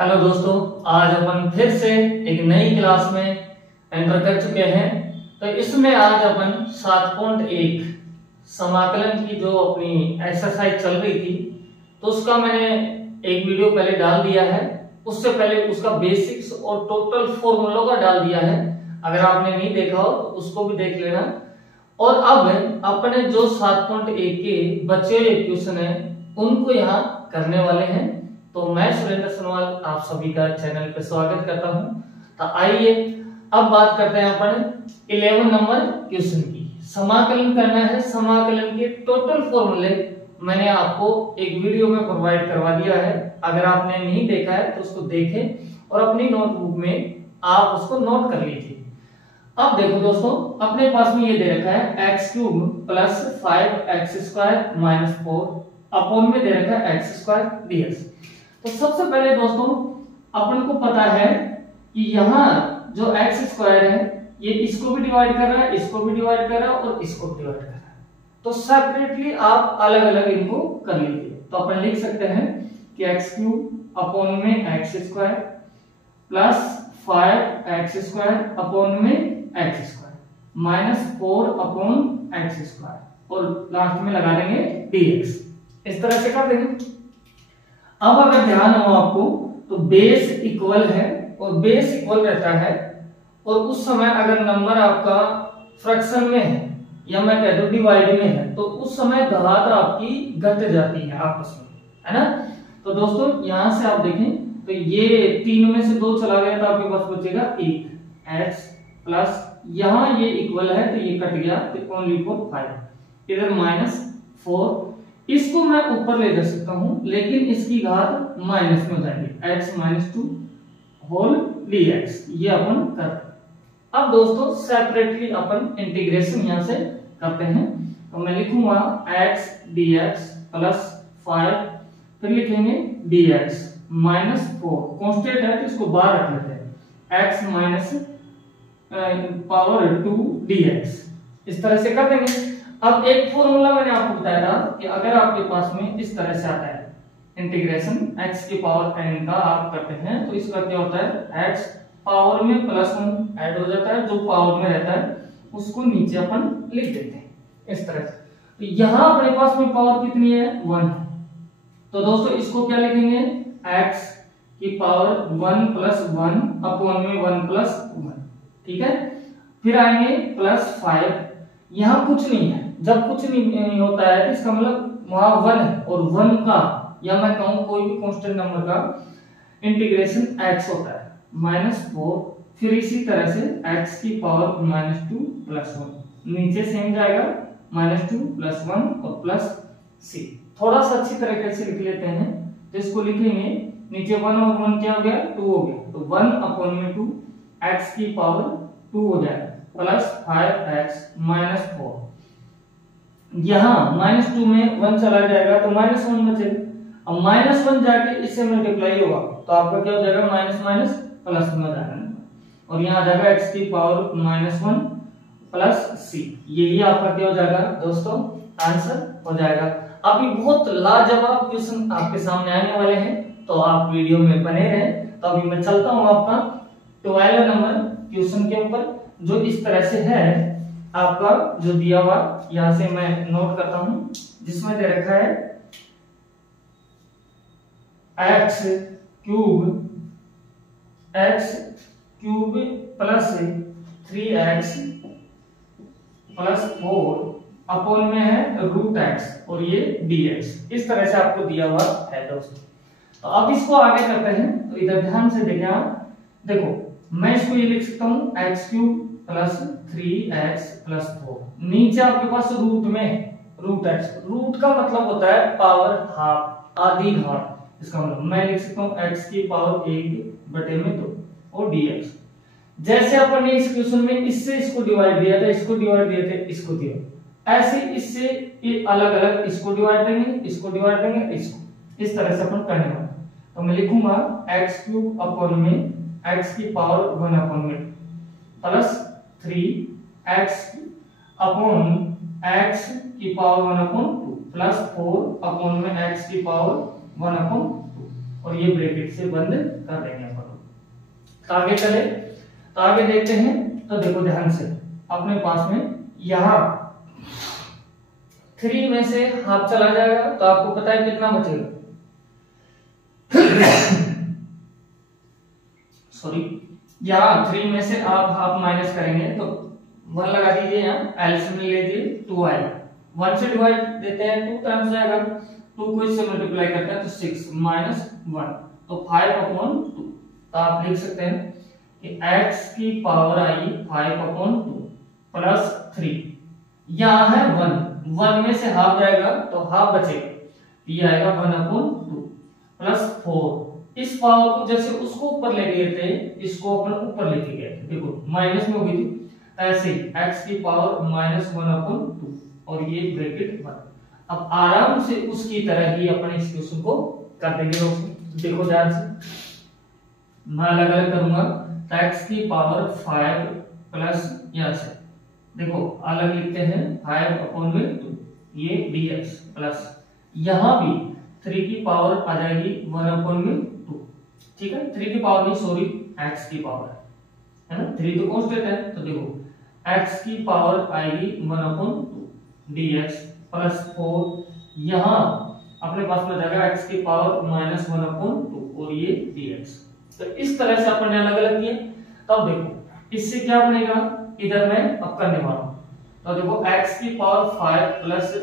Hello दोस्तों, आज अपन फिर से एक नई क्लास में एंटर कर चुके हैं। तो इसमें आज अपन 7.1 समाकलन की जो अपनी एक्सरसाइज चल रही थी तो उसका मैंने एक वीडियो पहले डाल दिया है। उससे पहले उसका बेसिक्स और टोटल फॉर्मूलों का डाल दिया है। अगर आपने नहीं देखा हो तो उसको भी देख लेना। और अब अपने जो 7.1 के बचे हुए क्वेश्चन है उनको यहाँ करने वाले हैं। तो मैं सुरेंद्र सनवाल आप सभी का चैनल पे स्वागत करता हूं। तो आइए अब बात करते हैं अपन 11 नंबर क्वेश्चन की। समाकलन करना है। समाकलन के टोटल फॉर्मूले मैंने आपको एक वीडियो में प्रोवाइड करवा दिया है। अगर आपने नहीं देखा है तो उसको देखें और अपनी नोटबुक में आप उसको नोट कर लीजिए। अब देखो दोस्तों, अपने पास में ये दे रखा है x³ + 5x² - 4 अपॉन में दे रखा है x² dx। तो सबसे पहले दोस्तों अपन को पता है कि यहाँ जो x² है ये इसको भी डिवाइड कर रहा है, इसको भी डिवाइड कर रहा है और इसको भी डिवाइड कर रहा है। तो सेपरेटली आप अलग अलग इनको कर लीजिए। तो अपन लिख सकते हैं कि x³ अपॉन में x² + 5x² अपॉन में x² - 4 अपॉन x² और लास्ट में लगा देंगे dx। इस तरह से कर देंगे। अब अगर ध्यान हो आपको तो बेस इक्वल है और बेस इक्वल रहता है और उस समय अगर नंबर आपका फ्रैक्शन में है या मैं कह दूं डिवाइड में है तो उस समय घात आपकी घट जाती है आपस में, है ना। तो दोस्तों यहां से आप देखें तो ये 3 में से 2 चला गया तो आपके पास बचेगा 1 x प्लस यहां ये इक्वल है तो ये कट गया तो ओनली फॉर 5 इधर -4। इसको मैं ऊपर ले जा सकता हूं लेकिन इसकी घात माइनस में हो जाएगी x - 2 होल dx। ये अपन करते। अब दोस्तों सेपरेटली अपन इंटीग्रेशन यहां से करते हैं। तो मैं लिखूंगा x dx + 5 फिर लिखेंगे dx - 4 कांस्टेंट है तो इसको बाहर रख लेते हैं x - पावर 2 dx। इस तरह से कर देंगे। अब एक फॉर्मूला मैंने आपको बताया था कि अगर आपके पास में इस तरह से आता है इंटीग्रेशन x की पावर n का आप करते हैं तो इसका क्या होता है x पावर में +1 ऐड हो जाता है, जो पावर में रहता है उसको नीचे अपन लिख देते हैं इस तरह से। तो यहाँ अपने पास में पावर कितनी है 1 है। तो दोस्तों इसको क्या लिखेंगे x की पावर 1 + 1 अपॉन में 1 + 1, ठीक है। फिर आएंगे +5। यहाँ कुछ नहीं है, जब कुछ नहीं होता है तो इसका मतलब वहां 1 है और 1 का या मैं कहूं कोई भी कांस्टेंट नंबर का इंटीग्रेशन x होता है -4। फिर इसी तरह से x की पावर -2 + 1 नीचे सेम जाएगा -2 + 1 और +c। थोड़ा सा अच्छी तरीके से लिख लेते हैं तो इसको लिखेंगे नीचे 1 और 1 क्या हो गया 2 हो गया तो 1 अपॉन में 2 x की पावर 2 हो जाएगा + 5x - 4। यहाँ -2 में 1 चला जाएगा तो -1 बचेगा। अब -1 जाके इससे मल्टीप्लाई होगा तो आपका क्या हो जाएगा माइनस प्लस में हो जाएगा और यहाँ आ जाएगा x की पावर -1 + c। यही आपका क्या हो जाएगा दोस्तों आंसर हो जाएगा। अभी बहुत लाजवाब क्वेश्चन आपके सामने आने वाले हैं तो आप वीडियो में बने रहें। तो अभी मैं चलता हूँ आपका 12 नंबर क्वेश्चन के ऊपर जो इस तरह से है आपका जो दिया हुआ यहां से मैं नोट करता हूं जिसमें दे रखा है x³ + 3x + 4 अपॉन में है √x और ये dx। इस तरह से आपको दिया हुआ है दोस्तों। तो अब इसको आगे करते हैं। तो इधर ध्यान से देखें आप। देखो मैं इसको ये लिख सकता हूं x³ + 3x + 4। नीचे आपके पास रूट में √x। रूट का मतलब होता है पावर हाफ, आधी घात। इसका मतलब मैं लिख सकता हूं x की पावर 1/2 और dx। जैसे अपन ने इस क्वेश्चन में इससे इसको डिवाइड दिया था, इसको डिवाइड दिए थे, इसको दिया, ऐसे इससे ये अलग अलग इसको डिवाइड देंगे, इसको डिवाइड देंगे, इसको इस तरह से अपन करने वाले। तो मैं लिखूंगा x³ अपॉन में x की पावर 1/2 + 3x अपॉन x की पावर 1/2 + 4 अपॉन में x की पावर 1/2 और ये ब्रैकेट से बंद कर देंगे अपन। तो आगे चले, तो आगे देखते हैं। तो देखो ध्यान से, अपने पास में यहाँ 3 में से हाफ चला जाएगा, तो आपको पता है कितना बचेगा, सॉरी, यहाँ 3 में से आप हाफ माइनस करेंगे तो 1 लगा दीजिए, यहाँ एलसीएम ले लीजिए 2i, 1 से डिवाइड देते हैं 2 टाइम्स जाएगा, 2 को इससे मल्टीप्लाई करते हैं तो 6 माइनस 1 तो 5/2। तो आप लिख सकते हैं कि x की पावर आई 5/2 प्लस 3, यहाँ है 1 में से हाफ जाएगा तो हाफ बचेगा, ये आएगा 1/2 प्लस 4। इस पावर को जैसे उसको ऊपर ले गए थे, इसको अपन ऊपर लेके गए थे, देखो माइनस में हो गई थी, ऐसे x की पावर -1/2 और ये ब्रैकेट 1। अब आराम से उसकी तरह ही अपन इस क्वेश्चन को कर देंगे। देखो ध्यान से, मैं अलग अलग करूंगा, तो x की पावर 5 प्लस, यहाँ से देखो अलग लिखते हैं 5/2, ये dx प्लस, यहाँ भी 3 की पावर आ जाएगी 1/2, ठीक है, 3 की पावर नहीं सॉरी x की पावर है ना, 3 तो कांस्टेंट है, तो देखो x की पावर आएगी 1/2 dx प्लस 4, यहाँ अपने पास में जाएगा x की पावर -1/2 और ये dx। तो इस तरह से अपन ने अलग अलग किए। तब देखो इससे क्या बनेगा, इधर मैं अब करने वाला हूं, तो देखो x की पावर 5 प्लस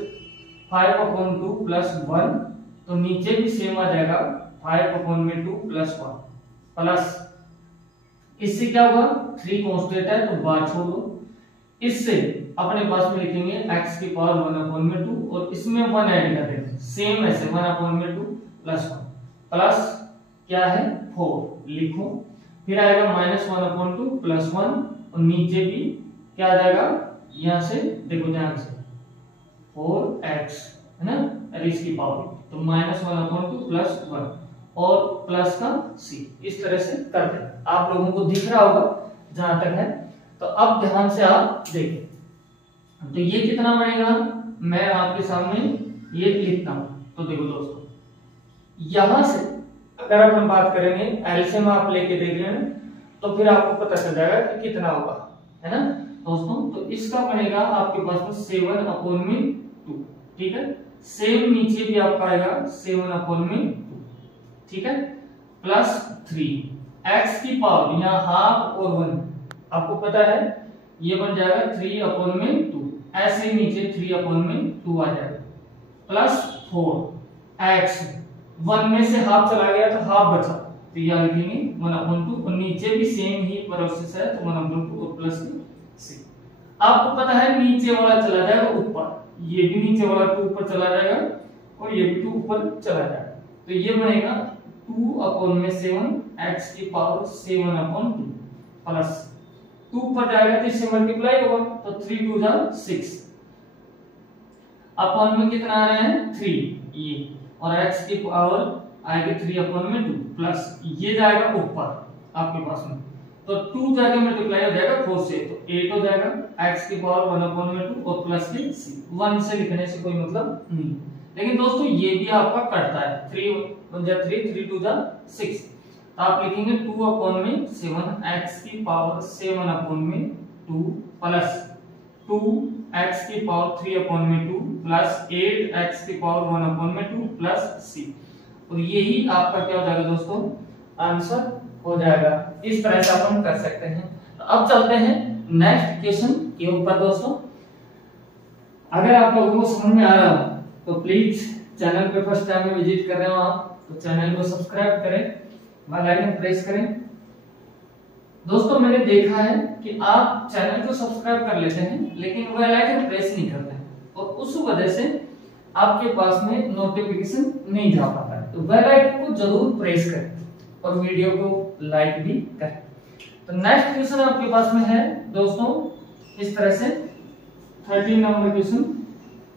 5/2 प्लस 1, तो नीचे भी सेम आ जाएगा 5/2 प्लस 1 प्लस, इससे क्या होगा 3 कांस्टेंट है तो बाहर छोड़ दो, इससे अपने पास में लिखेंगे x की पावर 1/2 और इसमें 1 ऐड कर देंगे, सेम ऐसे 1/2 प्लस 1 प्लस क्या है 4 लिखो, फिर आएगा -1/2 प्लस 1 और नीचे भी क्या आ जाएगा, यहां से देखो ध्यान से 4x है ना, अरे इसकी पावर, तो -1/2 प्लस 1 और प्लस का c, इस तरह से करते हैं। आप लोगों को दिख रहा होगा जहां तक है। तो अब ध्यान से आप देखें, तो ये कितना बनेगा, मैं आपके सामने ये लिखता हूं। तो देखो दोस्तों, यहां से अगर अपन बात करेंगे एलसीएम आप लेके देख लेना, तो फिर आपको पता चल जाएगा कि कितना होगा, है ना दोस्तों। तो इसका बनेगा आपके पास में 7/2, ठीक है, सेम नीचे भी आपका आएगा 7/2, ठीक है, प्लस 3 x की पावर यहाँ हाफ और 1 आपको पता है, ये बन जाएगा 3/2, ऐसे नीचे 3/2 आ जाएगा प्लस 4x, 1 में से हाफ चला गया तो हाफ बचा, तो यह लिखेंगे 1/2 और नीचे भी सेम ही प्रोसेस है, तो 1/2 और प्लस c। आपको पता है नीचे वाला चला जाएगा ऊपर, ये भी नीचे वाला 2 ऊपर चला जाएगा और ये भी 2 ऊपर चला जाएगा, तो ये बनेगा 2/7 x की पावर 7/2 प्लस 2 ऊपर जाएगा तो इससे मल्टीप्लाई होगा, तो 3 2 जा 6, अपॉन में कितना आ रहा है 3 ये, और x की पावर आएगी 3/2 प्लस ये जाएगा ऊपर आपके पास में, तो 2 जाके मल्टीप्लाई हो जाएगा 4 से, तो 8 हो जाएगा, x की पावर 1/2 और प्लस के c, 1 से लिखने से कोई मतलब नहीं। लेकिन दोस्तों ये भी आपका कटता है, 3 1 जा 3, 3 2 जा 6, तो आप लिखेंगे 2/7 x की पावर 7/2 प्लस 2x की पावर 3/2 प्लस 8x की पावर 1/2 प्लस c, और यही आपका क्या हो जाएगा दोस्तों, आंसर हो जाएगा। इस तरह से अपन कर सकते हैं। तो अब चलते हैं नेक्स्ट क्वेश्चन के ऊपर दोस्तों। अगर आप लोगों को समझ में आ रहा हो तो प्लीज चैनल पे फर्स्ट टाइम में विजिट कर रहे हो आप, तो चैनल को सब्सक्राइब करें, बेल आइकन प्रेस करें। दोस्तों मैंने देखा है कि आप चैनल को सब्सक्राइब कर लेते हैं लेकिन बेल आइकन प्रेस नहीं करते हैं, और उस वजह से आपके पास में नोटिफिकेशन नहीं जा पाता है। तो बेल आइकन को जरूर प्रेस करें और वीडियो को लाइक भी करें। तो नेक्स्ट क्वेश्चन आपके पास में है दोस्तों इस तरह से 13 number question,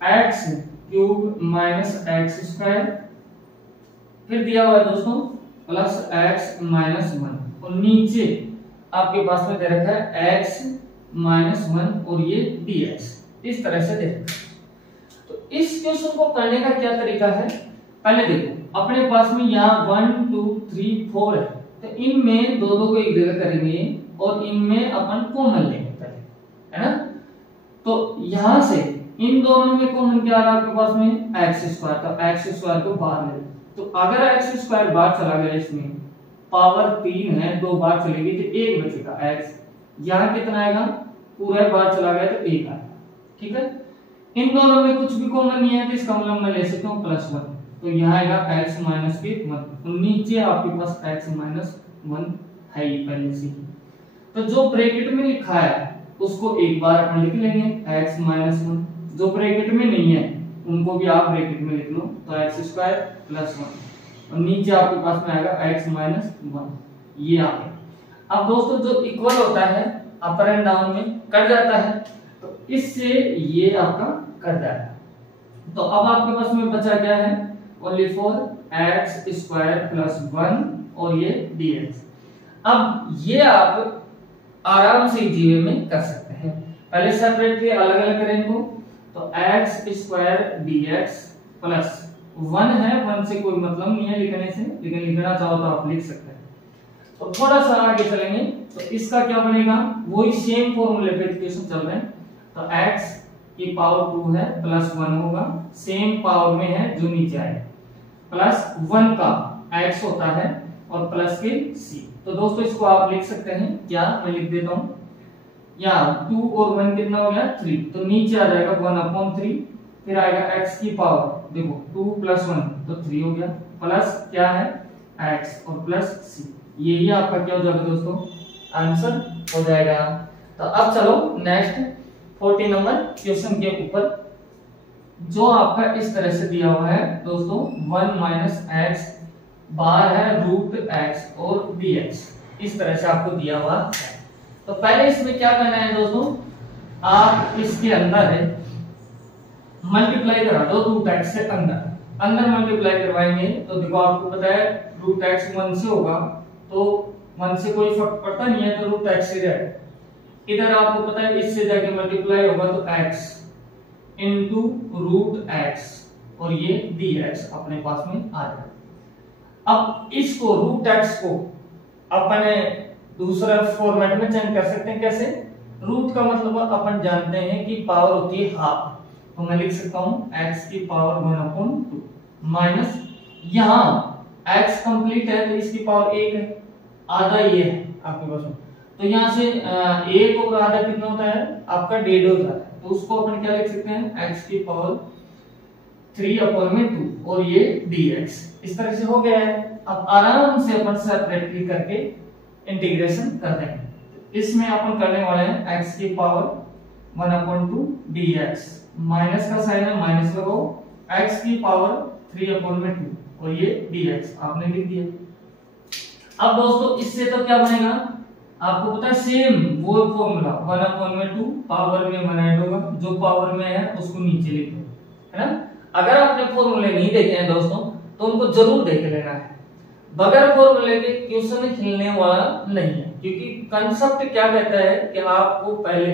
x³ minus x square, फिर दिया हुआ है दोस्तों प्लस x माइनस 1, और नीचे आपके पास में दे रखा है x माइनस 1 और ये dx, इस तरह से दे रखा है। तो इस क्वेश्चन को करने का क्या तरीका है, पहले देखो अपने पास में यहाँ 1 2 3 4 है, तो इनमें दो को एक जगह करेंगे और इनमें अपन कॉमन लेंगे पहले, है ना। तो यहां से इन दोनों में कॉमन क्या आ रहा है आपके पास में एक्स स्क्वायर, तो एक्स स्क्वायर को बाहर ले, तो अगर एक्स स्क्वायर बाहर चला गया इसमें पावर 3 है, 2 बाहर चलेगी तो 1 बचेगा एक्स। यहाँ कितना आएगा, पूरा बाहर चला गया तो 1 आएगा, ठीक है। इन दोनों में कुछ भी कॉमन नहीं है तो इसका मतलब मैं ले सकता हूँ +1, तो यहाँ आएगा x माइनस के 1, तो नीचे आपके पास x माइनस 1 है ही पहले से। तो जो ब्रैकेट में लिखा है उसको एक बार अपन लिख लेंगे x माइनस 1, जो ब्रैकेट में नहीं है उनको भी आप ब्रैकेट में लिख लो, तो x स्क्वायर प्लस 1 और नीचे आपके पास में आएगा x माइनस 1, ये आ गया। अब दोस्तों जो इक्वल होता है अपर एंड डाउन में कट जाता है, तो इससे ये आपका कट जाएगा। तो अब आपके पास में बचा क्या है, only for x square plus 1 और ये dx। अब ये आप आराम से जीवे में कर सकते हैं, पहले सेपरेटली अलग अलग करें इनको, तो x स्क्वायर dx प्लस 1 है, 1 से कोई मतलब नहीं है लिखने से, लेकिन लिखना चाहो तो आप लिख सकते हैं। तो थोड़ा सा आगे चलेंगे तो इसका क्या बनेगा, वही सेम फॉर्मूले पे इक्वेशन चल रहे हैं, तो x की पावर 2 है प्लस 1 होगा, सेम पावर में है जो नीचे आएगा, प्लस 1 का x होता है और प्लस के c। तो दोस्तों इसको आप लिख सकते हैं, क्या मैं लिख देता हूं, यहाँ 2 और 1 कितना हो गया 3, तो नीचे आ जाएगा 1/3, फिर आएगा x की पावर, देखो 2 + 1 तो 3 हो गया, प्लस क्या है x और प्लस c, यही आपका क्या हो जाएगा दोस्तों, आंसर हो जाएगा। तो अब चलो नेक्स्ट 40 नंबर क्वेश्चन के ऊपर, जो आपका इस तरह से दिया हुआ है दोस्तों, 1 - x बाहर है √x और dx, इस तरह से आपको दिया हुआ है। तो पहले इसमें क्या करना है दोस्तों, आप इसके अंदर है मल्टीप्लाई करा दो √x से अंदर मल्टीप्लाई करवाएंगे, तो देखो आपको पता है √x 1 से होगा, तो 1 से कोई फर्क पड़ता नहीं है, तो √x से जाएगा। इधर आपको पता है इससे जाके मल्टीप्लाई होगा तो x इंटू √x और ये dx अपने पास में आ जाएगा। अब इसको √x को अपने दूसरा फॉर्मेट में चेंज कर सकते हैं, कैसे, रूट का मतलब अपन जानते हैं कि पावर होती है हाफ, तो मैं लिख सकता हूं x की पावर 1/2 माइनस, यहाँ x कंप्लीट है तो इसकी पावर 1 है, आधा ये है आपके पास में, तो यहाँ से 1 और आधा कितना होता है आपका 1.5 होता है, तो उसको अपन क्या लिख सकते हैं, x की पावर 3/2 और ये dx, इस तरह से हो गया है। अब आराम से अपन सेपरेटली करके इंटीग्रेशन कर देंगे। इसमें अपन करने वाले हैं x की पावर 1/2 dx, माइनस का साइन है माइनस लगाओ, x की पावर 3/2 और ये dx आपने लिख दिया। अब दोस्तों इससे तो क्या बनेगा, आपको पता है सेम वो फॉर्मूला 1/2 पावर में 1 ऐड होगा, जो पावर में है उसको नीचे लिख दो, है ना। अगर आपने फॉर्मूले नहीं देखे हैं दोस्तों तो उनको जरूर देख लेना है, बगैर फॉर्मूले के क्वेश्चन खेलने वाला नहीं है, क्योंकि कंसेप्ट क्या कहता है कि आपको पहले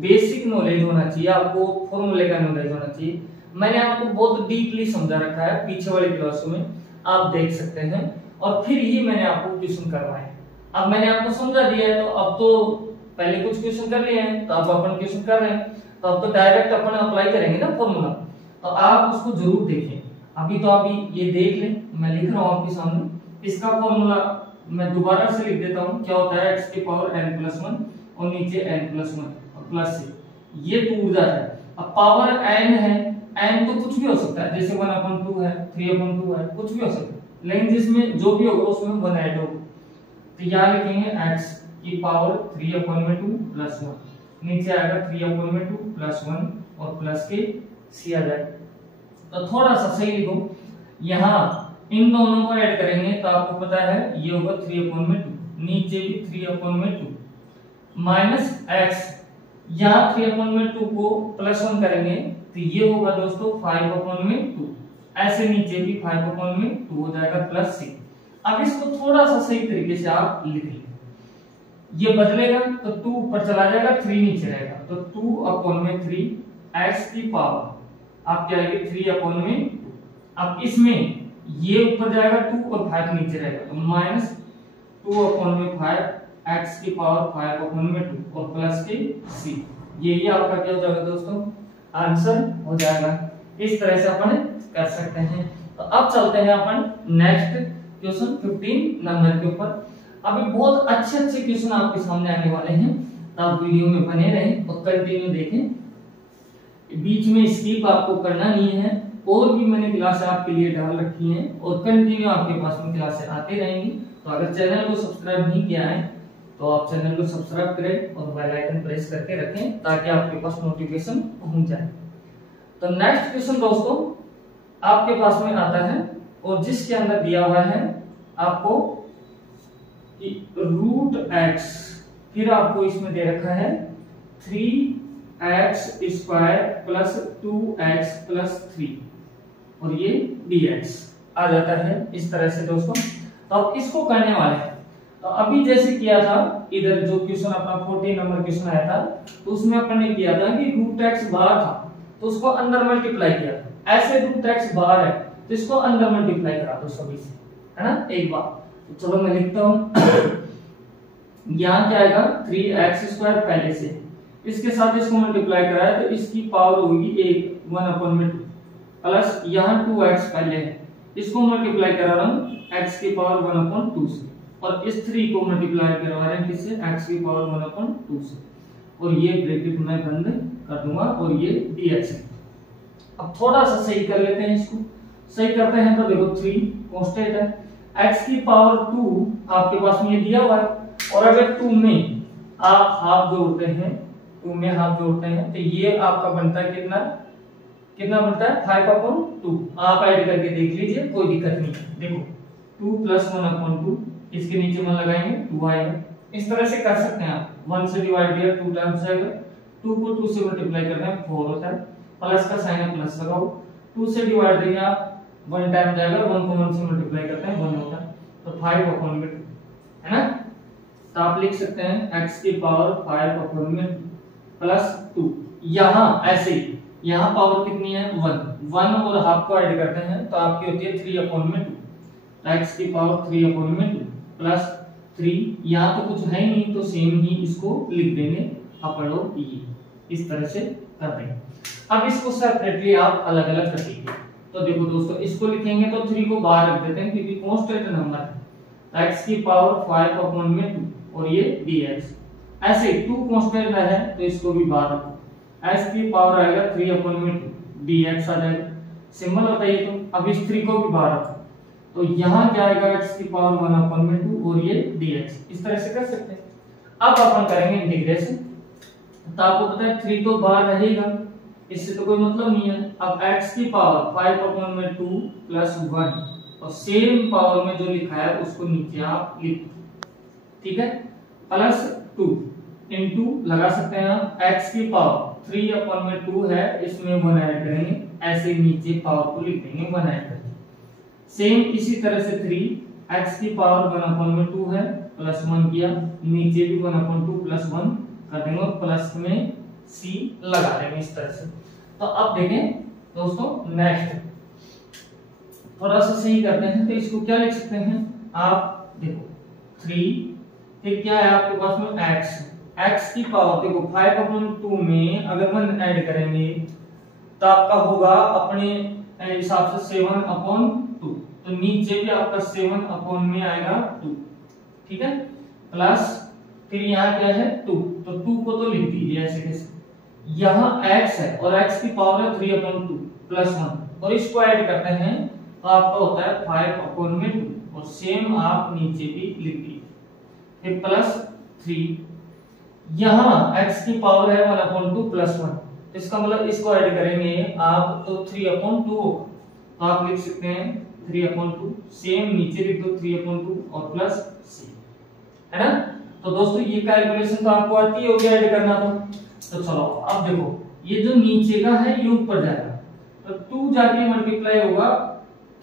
बेसिक नॉलेज होना चाहिए, आपको फॉर्मूले का नॉलेज होना चाहिए। मैंने आपको बहुत डीपली समझा रखा है पीछे वाली क्लासों में, आप देख सकते हैं, और फिर ही मैंने आपको क्वेश्चन करवाए। अब मैंने आपको समझा दिया है, तो अब तो पहले कुछ क्वेश्चन कर लिए हैं, तो अब अपन क्वेश्चन कर रहे हैं, तो अब तो डायरेक्ट अपन अप्लाई करेंगे ना फॉर्मूला, तो आप उसको जरूर देखें। अभी तो अभी ये देख लें, मैं लिख रहा हूं आपके सामने, इसका फॉर्मूला मैं दोबारा से लिख देता हूं, क्या होता है x की पावर n+1 और नीचे n+1 और प्लस से ये टूट जाता है। अब पावर n है, n तो कुछ भी हो सकता है, जैसे 1/2 है, 3/2 है, कुछ भी हो सकता है, लेकिन जिसमें जो भी होगा उसमें 1 ऐड होगा, तो यहाँ लिखेंगे x की पावर 3/2 प्लस 1, नीचे आएगा 3/2 प्लस 1 और प्लस के c आ जाएगा। तो थोड़ा सा सही लिखो, यहाँ इन दोनों को ऐड करेंगे तो आपको पता है ये होगा 3/2, नीचे भी 3/2 माइनस x, यहाँ 3/2 को +1 करेंगे तो ये होगा दोस्तों 5/2, ऐसे नीचे भी 5/2 हो जाएगा प्लस c। अब इसको थोड़ा सा सही तरीके से आप लिख लें, ये बदलेगा तो 2 ऊपर चला जाएगा, 3 नीचे रहेगा, तो 2/3 x की पावर आप क्या आएगी 3/2। अब इसमें ये ऊपर जाएगा 2 और 5 नीचे रहेगा, तो माइनस 2/5 x की पावर 5/2 और प्लस के c। यही आपका क्या हो जाएगा दोस्तों, आंसर हो जाएगा। इस तरह से अपन कर सकते हैं। तो अब चलते हैं अपन नेक्स्ट क्वेश्चन 15 नंबर के ऊपर। अभी बहुत अच्छे अच्छे क्वेश्चन आपके सामने आने वाले हैं, तो आप वीडियो में बने रहें और कंटिन्यू देखें, बीच में स्किप आपको करना नहीं है। और भी मैंने क्लासें आपके लिए डाल रखी हैं और कंटिन्यू आपके पास में क्लासें आते रहेंगी। तो अगर चैनल को सब्सक्राइब नहीं किया है तो आप चैनल को सब्सक्राइब करें और बेल आइकन प्रेस करके रखें ताकि आपके पास नोटिफिकेशन पहुंच जाए। तो नेक्स्ट क्वेश्चन दोस्तों आपके पास में आता है और जिसके अंदर दिया हुआ है आपको कि √x, फिर आपको इसमें दे रखा है 3x square plus 2x plus 3 और ये dx आ जाता है इस तरह से दोस्तों। तो अब इसको करने वाले हैं। तो अभी जैसे किया था, इधर जो क्वेश्चन अपना 14 नंबर क्वेश्चन आया था, तो उसमें अपन ने किया था कि √x बाहर था तो उसको अंदर मल्टीप्लाई किया था। ऐसे √x बाहर है तो इसको अंदर मल्टीप्लाई करा दो सभी से, है ना, एक बार। तो चलो मैं लिखता हूं यहाँ क्या आएगा 3x स्क्वायर पहले से, इसके साथ इसको मल्टीप्लाई कराया तो इसकी पावर होगी 1/2 प्लस यहाँ 2x पहले है, इसको मल्टीप्लाई करा रहा हूँ x की पावर 1/2 से, और इस 3 को मल्टीप्लाई करवा रहे हैं किससे, x की पावर 1/2 से, और ये ब्रैकेट मैं बंद कर दूंगा और ये dx है। अब थोड़ा सा सही कर लेते हैं, इसको सही करते हैं तो देखो 3 कांस्टेंट है, x की पावर 2 आपके पास में ये दिया हुआ है, और अगर 2 में आप हाफ जोड़ते हैं, 2 में हाफ जोड़ते हैं तो ये आपका बनता है कितना बनता है 5/2। आप ऐड करके देख लीजिए, कोई दिक्कत नहीं है। देखो 2 + 1/2, इसके नीचे मन लगाएंगे 2 आएगा। इस तरह से कर सकते हैं आप, 1 से डिवाइड किया 2 टाइम्स आएगा, 2 को 2 से मल्टीप्लाई करते हैं 4 होता है, प्लस का साइन है प्लस लगाओ, 2 से डिवाइड देंगे आप 1 टाइम जाएगा, 1 को 1 से मल्टीप्लाई करते हैं 1 होता है, तो 5/2 है ना। तो आप लिख सकते हैं x की पावर 5/2 प्लस 2। यहाँ ऐसे ही यहाँ पावर कितनी है 1 और हाफ को ऐड करते हैं तो आपकी होती है 3/2। तो x की पावर 3/2 प्लस 3, यहाँ तो कुछ है ही नहीं तो सेम ही इसको लिख देंगे अपन लोग, ये इस तरह से कर देंगे। अब इसको सेपरेटली आप अलग अलग कर दीजिए। तो देखो दोस्तों इसको लिखेंगे तो 3 को बाहर रख देते हैं क्योंकि कांस्टेंट नंबर है, x की पावर 5/2 और ये dx। ऐसे 2 कांस्टेंट है तो इसको भी बाहर रखो, x की पावर आएगा 3/2 dx आ जाएगा, सिंबल होता है ये। तो अब इस 3 को भी बाहर रखो तो यहाँ क्या आएगा x की पावर 1/2 और ये dx। इस तरह से कर सकते हैं। अब अपन करेंगे इंटीग्रेशन, तो आपको पता है 3 तो बाहर रहेगा, इससे तो कोई मतलब नहीं है। अब x की पावर 5/2 प्लस 1 और सेम पावर में जो लिखा है उसको नीचे आप लिख दो, ठीक है, प्लस 2 इनटू लगा सकते हैं आप, x की पावर 3/2 है, इसमें 1 ऐड करेंगे, ऐसे नीचे पावर को लिख देंगे 1 ऐड करेंगे। सेम इसी तरह से 3 x की पावर 1/2 है, प्लस 1 किया, नीचे भी 1/2 प्लस 1 कर देंगे और प्लस में c लगा देंगे इस तरह से। तो अब देखें दोस्तों नेक्स्ट थोड़ा सा सही करते हैं। तो इसको क्या लिख सकते हैं आप, देखो 3 फिर क्या है आपके पास में x की पावर, देखो 5/2 में अगर 1 ऐड करेंगे तो आपका होगा अपने हिसाब से 7/2, तो नीचे भी आपका 7 में आएगा 2, ठीक है, प्लस फिर यहाँ क्या है 2, तो 2 को तो लिख दीजिए ऐसे कैसे, यहाँ x है और x की पावर है 3/2 प्लस 1 और इसको ऐड करते हैं तो आपका होता है 5/2 और सेम आप नीचे भी लिख दीजिए, फिर प्लस 3, यहाँ x की पावर है 1/2 प्लस 1, इसका मतलब इसको ऐड करेंगे आप तो 3/2 होगा, तो आप लिख सकते हैं 3/2, सेम नीचे लिख दो 3/2 और प्लस c, है ना। तो दोस्तों ये कैलकुलेशन तो आपको आती होगी ऐड करना। तो चलो अब देखो ये जो नीचे का है ये ऊपर जाएगा, तो 2 जाके मल्टीप्लाई होगा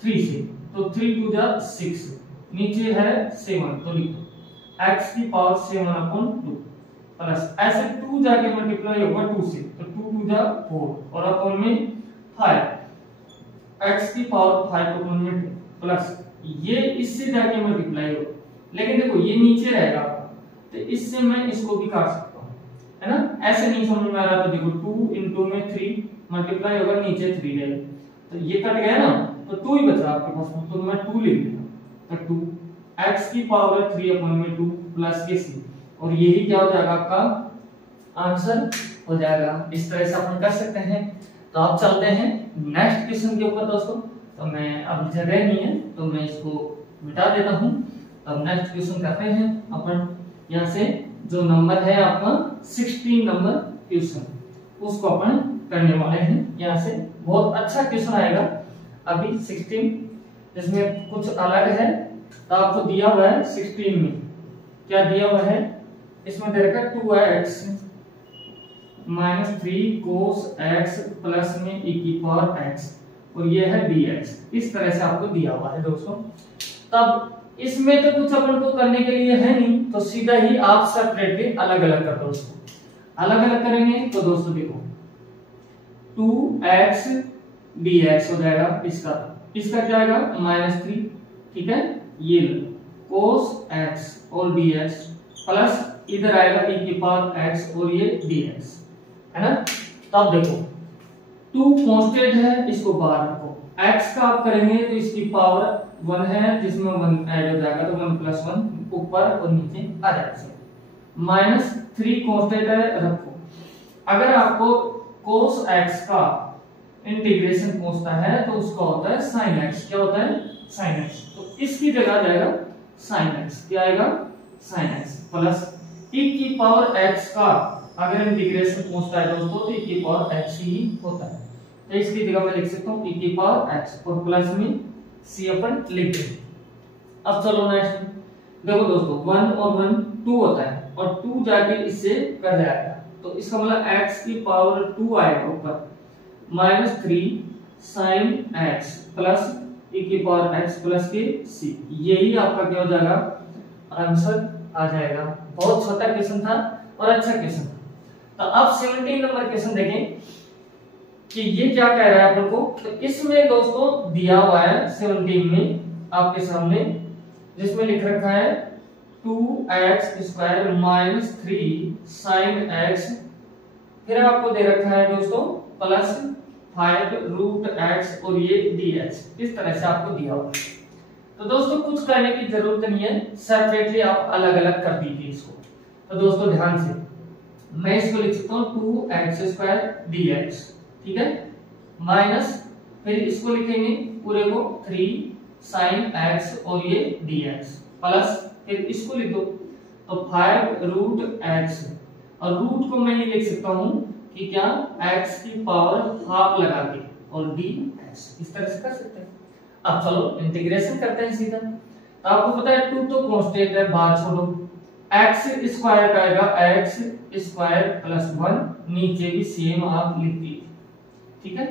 3 से, तो 3 2 जा 6, नीचे है 7, तो लिख दो x की पावर 7/2 प्लस ऐसे 2 जाके मल्टीप्लाई होगा 2 से, तो 2 2 जा 4 और अपॉन में 5, x की पावर 5/2 प्लस ये इससे जाके मल्टीप्लाई हो, लेकिन देखो ये नीचे रहेगा तो इससे मैं इसको भी काट सकता हूँ, है ना। ऐसे नहीं समझ में आ रहा तो देखो 2 into में 3 मल्टीप्लाई होगा, नीचे 3 रहेगा तो ये कट गया ना, तो 2 ही बचा आपके पास में, तो मैं 2 लिख दूंगा। तो 2 x की पावर 3 अपॉन में 2 प्लस के c, और यही क्या हो जाएगा आपका आंसर हो जाएगा। इस तरह से अपन कर सकते हैं। तो आप चलते हैं नेक्स्ट क्वेश्चन के ऊपर दोस्तों। तो मैं अब जगह नहीं है तो मैं इसको मिटा देता हूं। अब नेक्स्ट क्वेश्चन करते हैं अपन। यहाँ से जो नंबर है आपका 16 नंबर क्वेश्चन, उसको अपन करने वाले हैं। यहाँ से बहुत अच्छा क्वेश्चन आएगा अभी 16, जिसमें कुछ अलग है। तो आपको दिया हुआ है 16 में क्या दिया हुआ है, इसमें दे रखा है 2x minus 3 cos x plus में e की पावर x, और ये है dx। इस तरह से आपको दिया हुआ है दोस्तों। तब इसमें तो कुछ अपन को करने के लिए है नहीं, तो सीधा ही आप सेपरेटली अलग अलग कर दो उसको। अलग अलग करेंगे तो दोस्तों देखो 2x dx हो जाएगा, इसका क्या आएगा -3, ठीक है। ये cos x और dx प्लस इधर आएगा e की पावर x और ये dx, है ना। तब देखो 2 कांस्टेंट है, इसको बाहर रखो। x का आप करेंगे तो इसकी पावर 1 है, जिसमें 1 ऐड हो जाएगा तो 1 + 1 ऊपर और नीचे आ जाएगा। -3 कांस्टेंट है, रखो। अगर आपको cos x का इंटीग्रेशन पूछता है तो उसका होता है sin x। क्या होता है sin x, तो इसकी जगह आ जाएगा sin x। क्या आएगा sin x प्लस e की पावर x का अगर इंटीग्रेशन पूछता है दोस्तों तो e की पावर x ही होता है। तो इसकी जगह मैं लिख सकता हूं e की पावर x और प्लस में c अपन लिख दें। अब चलो नेक्स्ट देखो दोस्तों 1 और 1 2 होता है, और 2 जाके इससे कर जाएगा तो इसका मतलब x की पावर 2 आएगा ऊपर, -3 sin x प्लस e की पावर x प्लस के c। यही आपका क्या हो जाएगा आंसर आ जाएगा। बहुत छोटा क्वेश्चन था और अच्छा क्वेश्चन था। तो अब 17 नंबर क्वेश्चन देखें कि ये क्या कह रहा है अपन को। तो इसमें दोस्तों दिया हुआ है 17 में आपके सामने, जिसमें लिख रखा है 2x² माइनस 3 sin x, फिर आपको दे रखा है दोस्तों प्लस 5√x और ये dx। इस तरह से आपको दिया हुआ है। तो दोस्तों कुछ करने की जरूरत नहीं है, सेपरेटली आप अलग अलग कर दीजिए इसको। तो दोस्तों ध्यान से मैं इसको लिख सकता हूँ 2x² dx, ठीक है, माइनस फिर इसको लिखेंगे पूरे को 3 sin x और ये dx, प्लस फिर इसको लिख दो तो 5√x, और रूट को मैं ये लिख सकता हूँ कि क्या x की पावर हाफ लगा के और dx। इस तरह से कर सकते हैं। अब चलो इंटीग्रेशन करते हैं सीधा। तो आपको पता है 2 तो कांस्टेंट है, बाहर छोड़ो। x² का आएगा x² प्लस 1, नीचे भी सेम आप लिख दीजिए, ठीक है।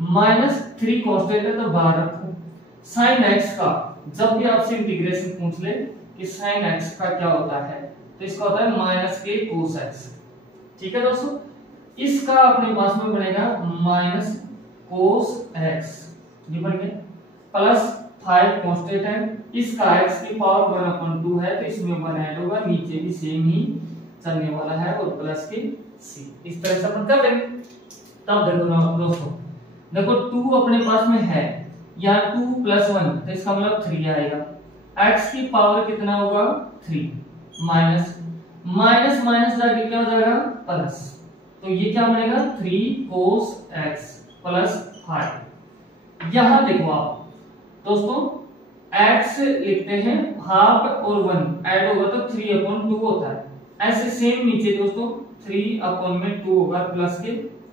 -3 कांस्टेंट है तो बाहर रखो। sin x का जब भी आपसे इंटीग्रेशन पूछ ले कि sin x का क्या होता है, तो इसका होता है -k cos x, ठीक है दोस्तों। इसका अपने पास में बनेगा -cos x, ये बन गया, प्लस 5 कांस्टेंट है, इसका x की पावर 1/2 है तो इसमें 1 ऐड होगा, नीचे भी सेम ही चलने वाला है, और प्लस के c। इस तरह से अपन कर लेंगे। तब देखो ना दोस्तों, देखो 2 अपने पास में है, यहाँ 2 + 1 तो इसका मतलब 3 आएगा। x की पावर कितना होगा 3, माइनस माइनस जाके क्या हो जाएगा प्लस, तो ये क्या बनेगा 3 cos x प्लस 5। यहां देखो आप दोस्तों x लिखते हैं हाफ और 1 ऐड होगा तो 3/2 होता है। ऐसे सेम नीचे दोस्तों 3/2 होगा प्लस के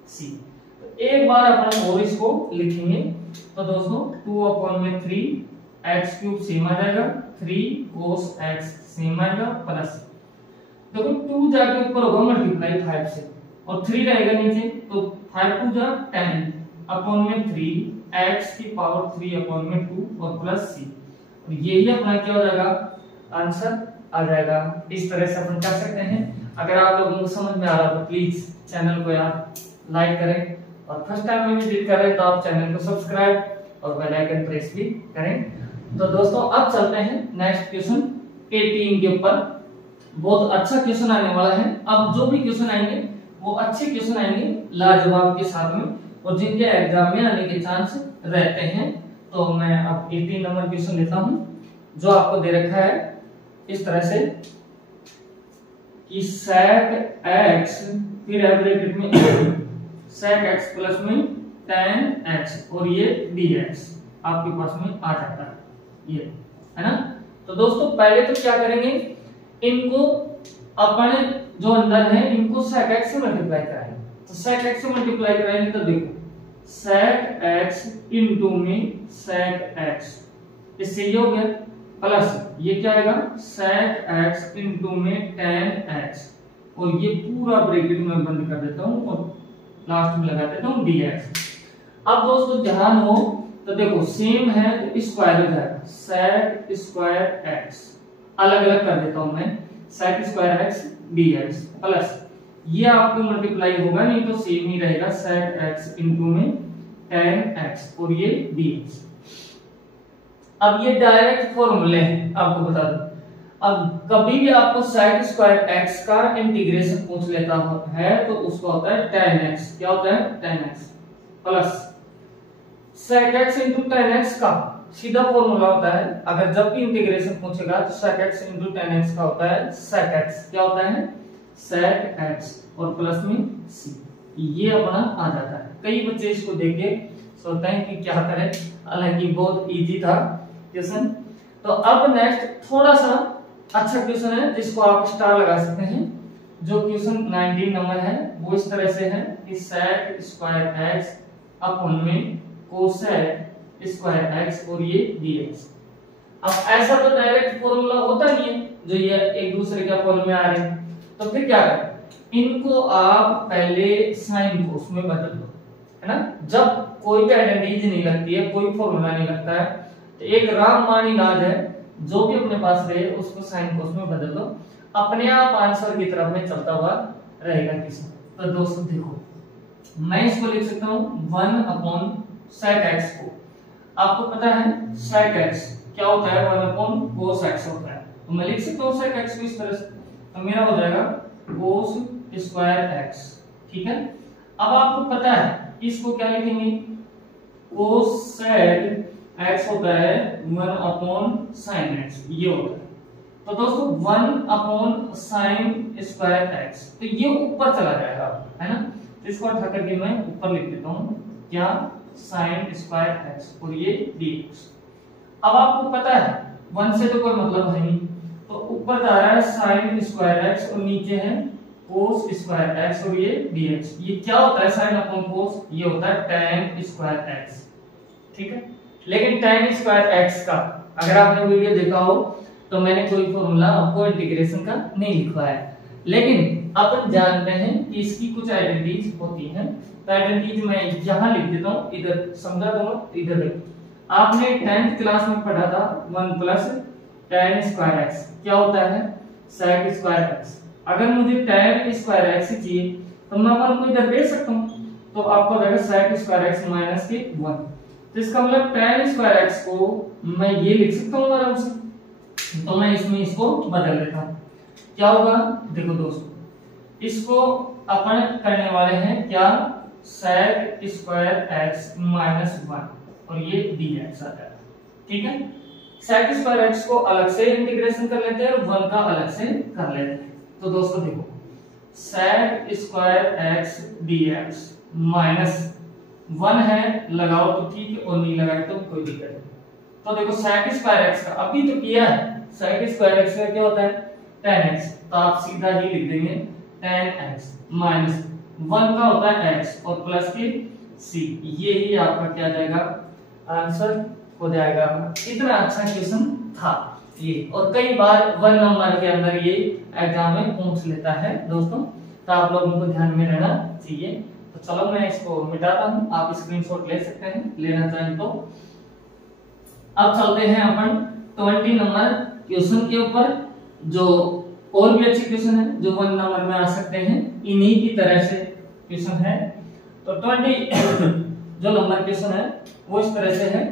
c। तो एक बार अपन और इसको लिखेंगे तो दोस्तों 2/3 x³ सेम आ जाएगा, 3 cos x सेम आएगा, प्लस देखो 2 जाके ऊपर होगा मल्टीप्लाई 5 से और 3 रहेगा नीचे, तो 5 2 जा 10/3 x की पावर 3/2 और प्लस c। और यही अपना क्या हो जाएगा आंसर आ जाएगा। इस तरह से अपन कर सकते हैं। अगर आप लोगों को समझ में आ रहा तो प्लीज चैनल को यार लाइक करें, और फर्स्ट टाइम में विजिट कर रहे हैं तो आप चैनल को सब्सक्राइब और बेल आइकन प्रेस भी करें। तो दोस्तों अब चलते हैं नेक्स्ट क्वेश्चन 18 के ऊपर। बहुत अच्छा क्वेश्चन आने वाला है। अब जो भी क्वेश्चन आएंगे वो अच्छे क्वेश्चन आएंगे लाजवाब के साथ में, और जिनके एग्जाम में आने के चांस रहते हैं। तो मैं अब 18 नंबर क्वेश्चन लेता हूं, जो आपको दे रखा है इस तरह से कि sec x फिर ब्रैकेट में sec x प्लस में tan x और ये dx आपके पास में आ जाता है, ये है ना। तो दोस्तों पहले तो क्या करेंगे, इनको अपने जो अंदर है इनको sec x से मल्टीप्लाई कराएंगे। तो sec x से मल्टीप्लाई कराएंगे तो देखो sec x इनटू में sec x, इससे ये हो गया, प्लस ये क्या आएगा sec x इनटू में tan x, और ये पूरा ब्रैकेट में बंद कर देता हूं और लास्ट में लगा देता हूं dx। अब दोस्तों ध्यान हो तो देखो सेम है तो स्क्वायर हो जाएगा, sec स्क्वायर x अलग अलग कर देता हूं मैं, sec square x dx plus ये आपको मल्टीप्लाई होगा नहीं तो सेम ही रहेगा sec x इनटू में tan x और ये dx। अब ये डायरेक्ट फॉर्मूले हैं, आपको बता दूं। अब कभी भी आपको sec स्क्वायर x का इंटीग्रेशन पूछ लेता है तो उसका होता है tan x। क्या होता है tan x plus sec x into tan x का सीधा फॉर्मूला होता है, अगर जब भी इंटीग्रेशन पूछेगा तो sec x into tan x का होता है sec x। क्या होता है sec x और प्लस में c, ये अपना आ जाता है। कई बच्चे इसको देख के सोचते हैं कि क्या करें, हालांकि बहुत इजी था क्वेश्चन। तो अब नेक्स्ट थोड़ा सा अच्छा क्वेश्चन है जिसको आप स्टार लगा सकते हैं। जो क्वेश्चन 19 नंबर है वो इस तरह से है कि sec स्क्वायर x अपॉन में cosec स्क्वायर x और ये dx। अब ऐसा तो डायरेक्ट फॉर्मूला होता नहीं है जो ये एक दूसरे के फॉर्म में आ रहे हैं, तो फिर क्या करें, इनको आप पहले साइन कोस में बदल दो, है ना। जब कोई भी आइडेंटिटी नहीं लगती है, कोई फॉर्मूला नहीं लगता है, तो एक रामबाण इलाज है, जो भी अपने पास रहे उसको साइन कोस में बदल दो, अपने आप आंसर की तरफ में चलता हुआ रहेगा किसी। तो दोस्तों देखो मैं इसको लिख सकता हूँ 1 अपॉन sec x को, आपको पता है sec x क्या होता है 1 अपॉन cos x होता है, तो मैं लिख सकता हूँ sec x को इस तरह से, तो मेरा हो जाएगा cos स्क्वायर x। ठीक है, अब आपको पता है इसको क्या लिखेंगे, cosec x होता है 1 अपॉन sin x, ये होता है। तो दोस्तों 1 अपॉन sin स्क्वायर x, तो ये ऊपर चला जाएगा, है ना। तो इसको हटा करके मैं ऊपर लिख देता हूँ क्या sin स्क्वायर x और ये dx। अब आपको पता है 1 से तो कोई मतलब है नहीं, तो ऊपर जा रहा है sin स्क्वायर x और नीचे है cos स्क्वायर x और ये dx। ये क्या होता है sin अपॉन cos, ये होता है tan स्क्वायर x। ठीक है, लेकिन tan स्क्वायर x का अगर आपने वीडियो देखा हो तो मैंने कोई फॉर्मूला आपको इंटीग्रेशन का नहीं लिखवाया है, लेकिन अपन जानते हैं कि इसकी कुछ आइडेंटिटीज होती हैं। तो आइडेंटिटीज मैं यहां लिख देता हूं, इधर समझा दूंगा, इधर देखो। आपने 10th क्लास में पढ़ा था 1 प्लस tan स्क्वायर x क्या होता है sec स्क्वायर x। अगर मुझे tan स्क्वायर x चाहिए तो मैं 1 को इधर दे सकता हूं, तो आपको रहेगा sec स्क्वायर x माइनस के 1। तो इसका मतलब tan स्क्वायर x को मैं ये लिख सकता हूं आराम से, तो मैं इसमें इसको बदल देता हूं। क्या होगा देखो दोस्तों, इसको अपन करने वाले हैं क्या sec स्क्वायर x माइनस 1 और ये dx आ जाएगा। ठीक है, sec स्क्वायर x को अलग से इंटीग्रेशन कर लेते हैं और 1 का अलग से कर लेते हैं। तो दोस्तों देखो sec square x dx minus 1 है, लगाओ तो ठीक है और नहीं लगाए तो कोई दिक्कत नहीं। तो देखो sec स्क्वायर x का अभी तो किया है, sec स्क्वायर x का क्या होता है tan x, तो आप सीधा ही लिख देंगे tan x माइनस 1 का होता है x और प्लस के c, ये ही आपका क्या जाएगा आंसर हो जाएगा। इतना अच्छा क्वेश्चन था ये, और कई बार 1 नंबर के अंदर ये एग्जाम में पूछ लेता है दोस्तों, तो आप लोगों को ध्यान में रहना चाहिए। तो चलो मैं इसको मिटाता हूं, आप स्क्रीनशॉट ले सकते हैं लेना चाहें तो। अब चलते हैं अपन 20 नंबर क्वेश्चन के ऊपर, जो और भी अच्छे क्वेश्चन है जो 1 नंबर में आ सकते हैं, इन्हीं की तरह से क्वेश्चन है। तो 20 जो नंबर क्वेश्चन है वो इस तरह से है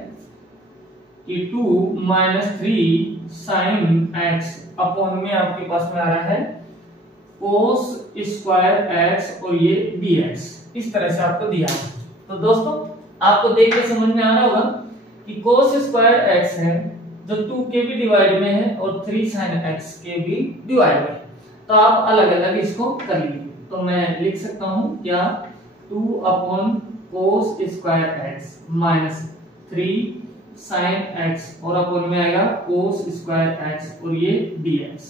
कि 2 माइनस 3 साइन एक्स अपॉन में आपके पास में आ रहा है कोस स्क्वायर एक्स और ये dx, इस तरह से आपको दिया है। तो दोस्तों आपको देख के समझ में आ रहा होगा कि कोस स्क्वायर एक्स है जो 2 के भी डिवाइड में है और 3 साइन एक्स के भी डिवाइड में है, तो आप अलग अलग इसको कर लीजिए। तो मैं लिख सकता हूं क्या 2 upon cos square x minus 3 sine x और अपॉन में आएगा कोस स्क्वायर एक्स और ये dx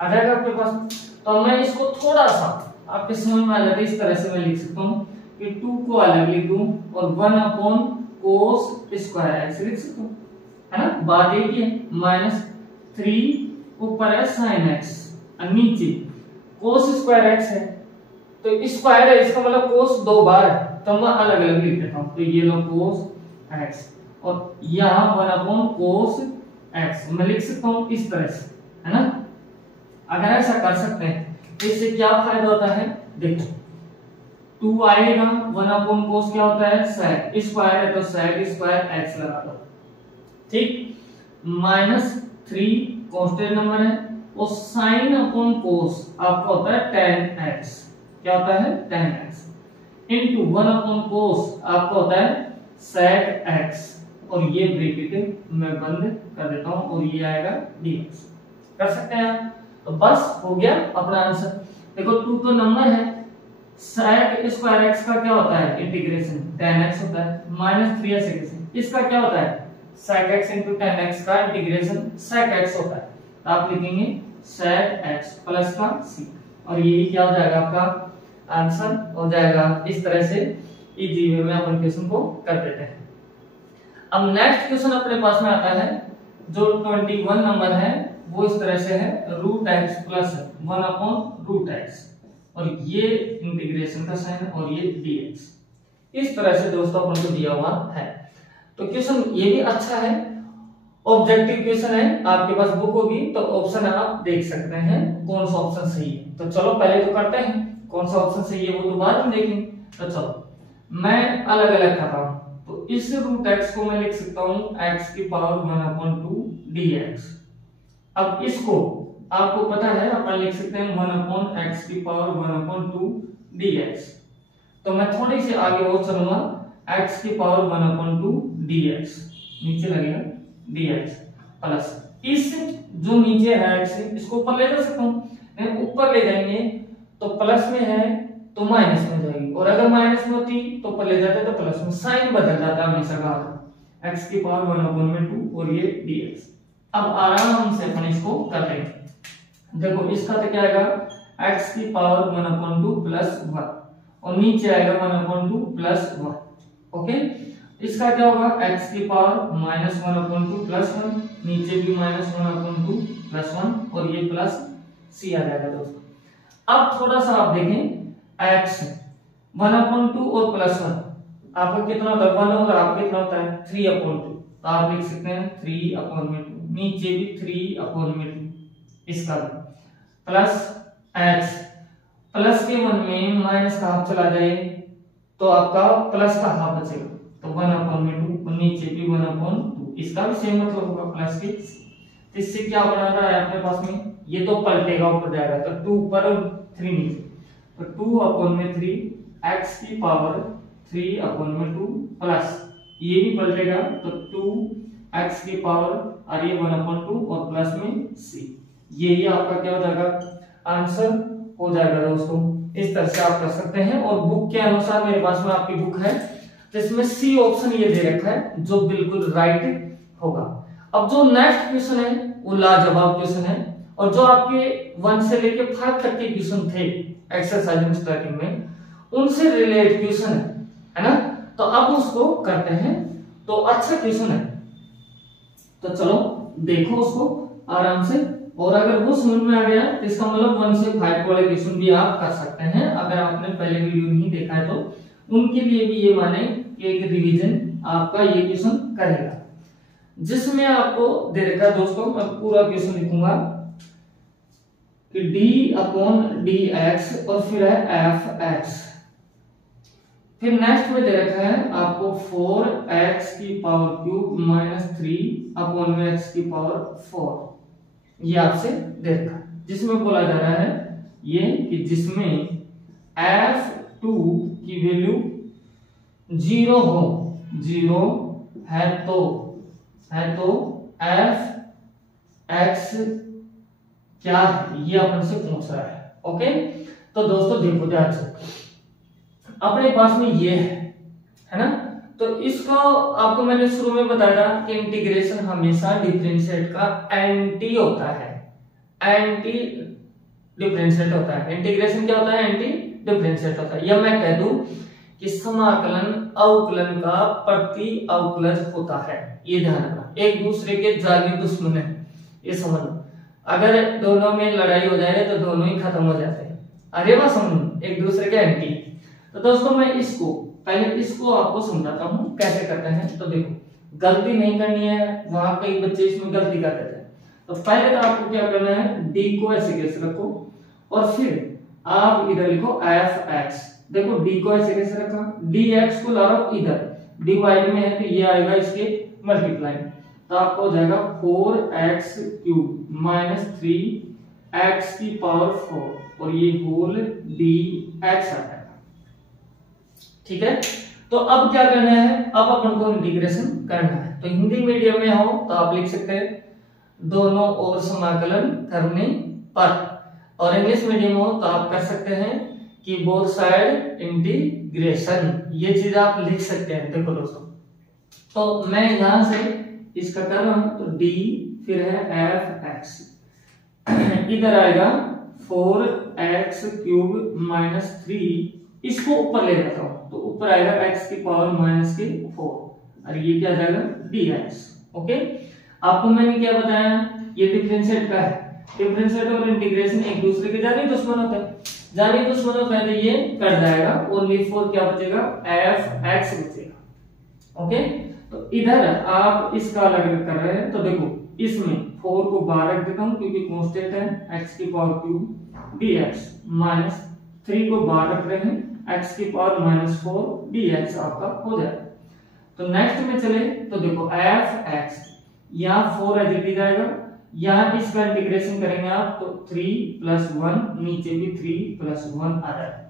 आ जाएगा आपके पास। तो मैं इसको थोड़ा सा आपके समझ में आ जाता है, इस तरह से मैं लिख सकता हूं कि 2 को अलग लिख दूं और 1 अपॉन कोस स्क्वायर एक्स लिख सकता हूं, है ना। बात एक ही है, माइनस 3 ऊपर है साइन एक्स और नीचे कोस स्क्वायर एक्स है, तो स्क्वायर है इसका मतलब कोस 2 बार है, तो मैं अलग अलग लिख देता हूं। तो ये लो कोस एक्स और यहाँ 1 अपॉन कोस एक्स मैं लिख सकता हूं इस तरह से, है ना। अगर ऐसा कर सकते हैं तो इससे क्या फायदा होता है, देखो 2 आएगा, 1 अपॉन कोस क्या होता है सेक स्क्वायर है तो सेक स्क्वायर एक्स लगा दो, ठीक। माइनस 3 कांस्टेंट नंबर है और साइन अपॉन कोस आपका होता है tan x, क्या होता है tan x इनटू 1 अपॉन कोस आपका होता है sec x और ये ब्रैकेट मैं बंद कर देता हूं और ये आएगा dx। कर सकते हैं आप, तो बस हो गया अपना आंसर। देखो 2 तो नंबर है, sec स्क्वायर x का क्या होता है इंटीग्रेशन tan x होता है, माइनस 3 ऐसे कैसे, इसका क्या होता है sec x into tan x का इंटीग्रेशन sec x होता है, तो आप लिखेंगे sec x प्लस का c और यही क्या हो जाएगा आपका आंसर हो जाएगा। इस तरह से इजी वे में अपन क्वेश्चन को कर देते हैं। अब नेक्स्ट क्वेश्चन अपने पास में आता है जो 21 नंबर है, वो इस तरह से है root x plus 1 upon root x और ये इंटीग्रेशन का साइन और ये dx, इस तरह से दोस्तों अपन को दिया हुआ है। तो क्वेश्चन ये भी अच्छा है, ऑब्जेक्टिव क्वेश्चन है, आपके पास बुक होगी तो ऑप्शन आप देख सकते हैं कौन सा ऑप्शन सही है। तो चलो पहले तो करते हैं कौन सा ऑप्शन सही है, वो तो बाद में देखेंगे। तो चलो मैं अलग अलग कर रहा हूं, तो इस रूट एक्स को मैं लिख सकता हूं x की पावर 1/2 dx। अब इसको आपको पता है अपन लिख सकते हैं 1/x की पावर 1/2 dx। तो मैं थोड़ी सी आगे और चलूंगा, x की पावर 1/2 dx नीचे लगेगा dx प्लस इस जो नीचे है x इसको ऊपर ले जा सकता हूं, ऊपर ले जाएंगे तो प्लस में है तो माइनस में जाएगी और अगर माइनस में होती तो ऊपर ले जाते तो प्लस में, साइन बदल जाता है हमेशा का, x की पावर 1/2 और ये dx। अब आराम से अपन इसको कर लेंगे। देखो इसका तो क्या आएगा x की पावर 1/2 प्लस 1 और नीचे आएगा 1/2 प्लस 1, ओके। इसका क्या होगा x की पावर माइनस 1/2 प्लस 1, नीचे भी माइनस 1/2 प्लस 1 और ये प्लस c आ जाएगा दोस्तों। अब थोड़ा सा आप देखें x 1/2 और प्लस 1 आपका कितना होता है 1 और आपका कितना होता है 3/2, तो आप लिख सकते हैं 3/2, नीचे भी 3/2 इसका प्लस x प्लस के 1 में माइनस का हाफ चला जाए तो आपका प्लस का हाफ बचेगा, तो 1/2 और नीचे भी 1/2, इसका भी सेम मतलब होगा प्लस के। इससे क्या बना रहा है अपने पास में, ये तो पलटेगा ऊपर जाएगा तो 2 ऊपर और 3 नीचे, तो 2/3 x की पावर 3/2 प्लस ये भी पलटेगा तो 2x की पावर और ये 1/2 और प्लस में c, यही आपका क्या हो जाएगा आंसर हो जाएगा दोस्तों। इस तरह से आप कर सकते हैं और बुक के अनुसार मेरे पास में आपकी बुक है जिसमें सी ऑप्शन ये दे रखा है जो बिल्कुल राइट होगा। अब जो नेक्स्ट क्वेश्चन है वो लाजवाब क्वेश्चन है और जो आपके 1 से लेके 5 तक के क्वेश्चन थे एक्सरसाइज में स्टार्टिंग में उनसे रिलेटेड क्वेश्चन है ना। तो अब उसको करते हैं, तो अच्छा क्वेश्चन है तो चलो देखो उसको आराम से, और अगर वो समझ में आ गया तो इसका मतलब 1 से 5 वाले क्वेश्चन भी आप कर सकते हैं। अगर आपने पहले वीडियो नहीं देखा है तो उनके लिए भी ये माने कि एक रिवीजन आपका ये क्वेश्चन करेगा, जिसमें आपको दे रखा है दोस्तों, मैं पूरा क्वेश्चन लिखूंगा कि d/dx और फिर है f(x) फिर नेक्स्ट में दे रखा है आपको 4x की पावर क्यूब माइनस 3 अपॉन में x की पावर 4, ये आपसे दे रखा है, जिसमें बोला जा रहा है ये कि जिसमें f2 की वैल्यू 0 हो, 0 है तो f(x) क्या है, ये अपन से पूछ रहा है। ओके, तो दोस्तों देखो ध्यान से, अपने पास में ये है ना, तो इसको आपको मैंने शुरू में बताया था कि इंटीग्रेशन हमेशा डिफरेंशिएट का एंटी होता है, एंटी डिफरेंशिएट होता है। इंटीग्रेशन क्या होता है, एंटी डिफरेंशिएट होता है। या मैं कह दूं कि समाकलन अवकलन का प्रति अवकलज होता है, ये ध्यान रखना, एक दूसरे के जाली दुश्मन है, ये समझना। अगर दोनों में लड़ाई हो जाए तो दोनों ही खत्म हो जाते हैं, अरे बस हम एक दूसरे के एंटी। तो दोस्तों मैं पहले इसको आपको समझाता हूँ कैसे करते हैं। तो देखो, गलती नहीं करनी है, वहां कई बच्चे इसमें गलती कर देते हैं। तो पहले तो आपको क्या करना है, डी को ऐसे कैसे रखो और फिर आप इधर लिखो f(x). देखो डी को ऐसे कैसे रखा, dx को ला रहा हूं इधर, डिवाइड में है तो ये आएगा इसके मल्टीप्लाई, तो आपको हो जाएगा 4x क्यूब माइनस 3x की पावर 4 और ये होल dx आ जाएगा। ठीक है, तो अब क्या करना है, अब अपन को इंटीग्रेशन करना है। तो हिंदी मीडियम में हो तो आप लिख सकते हैं दोनों ओर समाकलन करने पर, और इंग्लिश मीडियम हो तो आप कर सकते हैं कि बोथ साइड इंटीग्रेशन, ये चीज आप लिख सकते हैं। देखो दोस्तों, तो मैं यहां से इसका कर रहा हूं, तो d फिर है f(x), इधर आएगा 4x क्यूब माइनस 3, इसको ऊपर ले जाता हूं तो ऊपर आएगा x की पावर माइनस के 4 और ये क्या जाएगा dx। ओके, आपको मैंने क्या बताया, ये डिफरेंशिएट का है, डिफरेंशिएट और इंटीग्रेशन एक दूसरे के जानी दुश्मन होते हैं, जानी दुश्मन होता है, तो ये कट जाएगा, ओनली 4 क्या बचेगा, f(x) बचेगा। ओके, तो इधर आप इसका अलग कर रहे हैं, तो देखो इसमें 4 को बाहर रख देता हूं क्योंकि कांस्टेंट है, x की पावर क्यूब dx माइनस 3 को बाहर रख रहे हैं, x की पावर माइनस 4 dx आपका हो जाएगा। तो नेक्स्ट में चले तो देखो f(x), यहाँ 4 एज इट इज आएगा, यहाँ इसका इंटीग्रेशन करेंगे आप तो 3 + 1, नीचे भी 3 + 1 आ जाएगा।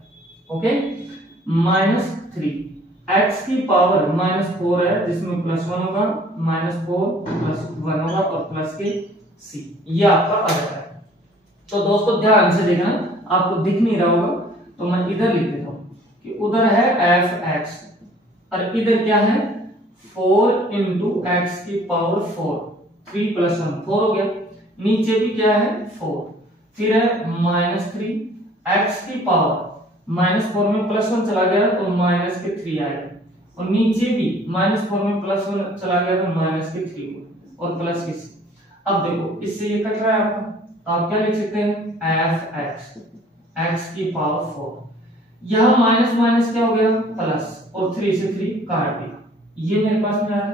ओके, माइनस 3 x की पावर माइनस 4 है, जिसमें +1 होगा, -4 + 1 होगा और प्लस के c, ये आपका आ जाता है। तो दोस्तों ध्यान से देखना, आपको दिख नहीं रहा होगा तो मैं इधर लिख देता हूं कि उधर है f(x) और इधर क्या है 4 × x की पावर 4, 3 + 1 4 हो गया, नीचे भी क्या है 4, फिर है -3 x की पावर -4 में +1 चला गया तो माइनस के 3 आएगा, और नीचे भी -4 में +1 चला गया तो माइनस के 3 और प्लस के 6। अब देखो इससे ये कट रहा है आपका, तो आप क्या लिख सकते हैं f(x), x की पावर 4, यहां माइनस माइनस क्या हो गया प्लस, और 3 से 3 काट दिया, ये मेरे पास में आ रहा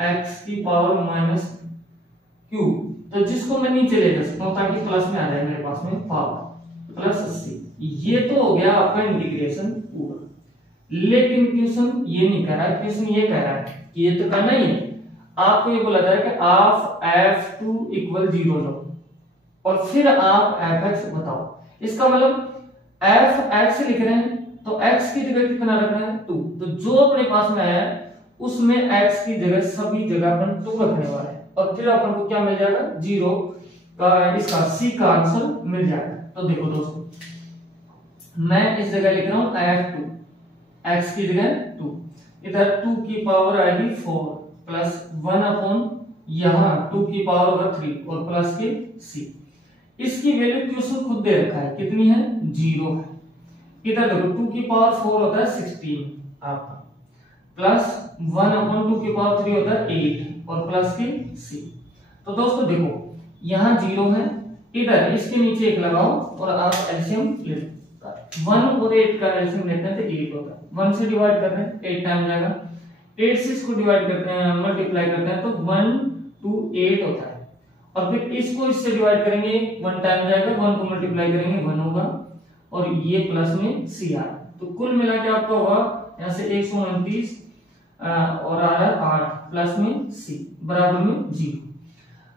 है x की पावर माइनस क्यूब, तो जिसको मैं नीचे ले जा सकता हूं ताकि प्लस में आ जाए मेरे पास में पावर प्लस 80। ये तो हो गया आपका इंटीग्रेशन पूरा, लेकिन क्वेश्चन ये नहीं कह रहा है, क्वेश्चन ये कह रहा है कि ये तो करना ही है, आपको ये बोला जाए कि आप f2 = 0 लो और फिर आप f(x) बताओ। इसका मतलब f(x) लिख रहे हैं तो x की जगह कितना रखना है 2, तो जो अपने पास में है उसमें x की जगह सभी जगह अपन 2 रखने वाले हैं, और फिर अपन को क्या मिल जाएगा 0 का, इसका c का आंसर मिल जाएगा। तो देखो दोस्तों, मैं इस जगह लिख रहा हूं f2, x की जगह 2, इधर 2 की पावर आएगी 4 प्लस 1 अपॉन यहां 2 की पावर होगा 3 और प्लस के c। इसकी वैल्यू क्वेश्चन खुद दे रखा है, कितनी है 0 है। इधर देखो 2 की पावर 4 होता है 16 आपका, प्लस 1 अपॉन 2 की पावर 3 होता है 8 और प्लस के c। तो दोस्तों देखो यहां 0 है, इधर इसके नीचे 1 लगाओ और आप एलसीएम ले लो, 1 और 8 का एलसीएम लेते हैं तो 8 होता है, 1 से डिवाइड करते हैं 8 टाइम जाएगा, 8 से इसको डिवाइड करते हैं मल्टीप्लाई करते हैं तो 1 2 8 होता है, और फिर इसको इससे डिवाइड करेंगे 1 टाइम जाएगा, 1 को मल्टीप्लाई करेंगे 1 होगा और ये प्लस में c आ, तो कुल मिला के आपका होगा यहाँ से 129 और आ रहा है 8 प्लस में सी बराबर में 0।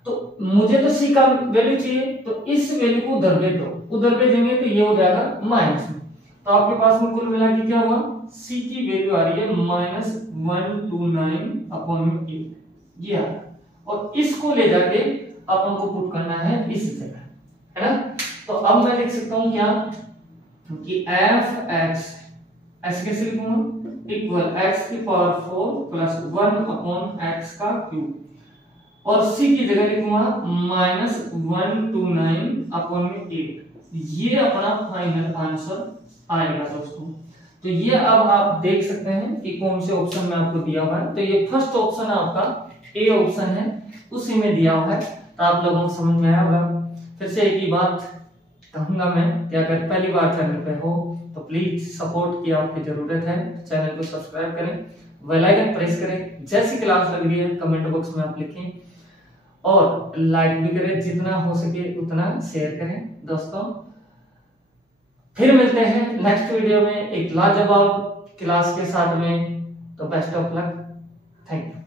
तो मुझे तो सी का वैल्यू चाहिए, तो इस वैल्यू को उधर भेज दो, उधर भेजेंगे तो ये हो जाएगा माइनस में। तो आपके पास में कुल मिला के क्या हुआ, सी की वैल्यू आ रही है -129/8 ये आ, और इसको ले जाके अपन को पुट करना है इस जगह, है ना। तो अब मैं लिख सकता हूं क्या कि f(x) ऐसे कैसे लिखूंगा, इक्वल x⁴ प्लस 1/x³ और c की जगह लिखूंगा -129/8। ये अपना फाइनल आंसर आएगा दोस्तों। तो ये अब आप देख सकते हैं कि कौन से ऑप्शन में आपको दिया हुआ है। तो ये फर्स्ट ऑप्शन आपका ए ऑप्शन है, उसी में दिया हुआ है। तो आप लोगों को समझ में आया होगा। फिर से एक ही बात कहूंगा मैं कि अगर पहली बार चैनल पे हो तो प्लीज सपोर्ट की आपकी जरूरत है, चैनल को सब्सक्राइब करें, बेल आइकन प्रेस करें, जैसी क्लास लग रही है कमेंट बॉक्स में आप लिखें और लाइक भी करें, जितना हो सके उतना शेयर करें दोस्तों। फिर मिलते हैं नेक्स्ट वीडियो में एक लाजवाब क्लास के साथ में। तो best of luck, thank you.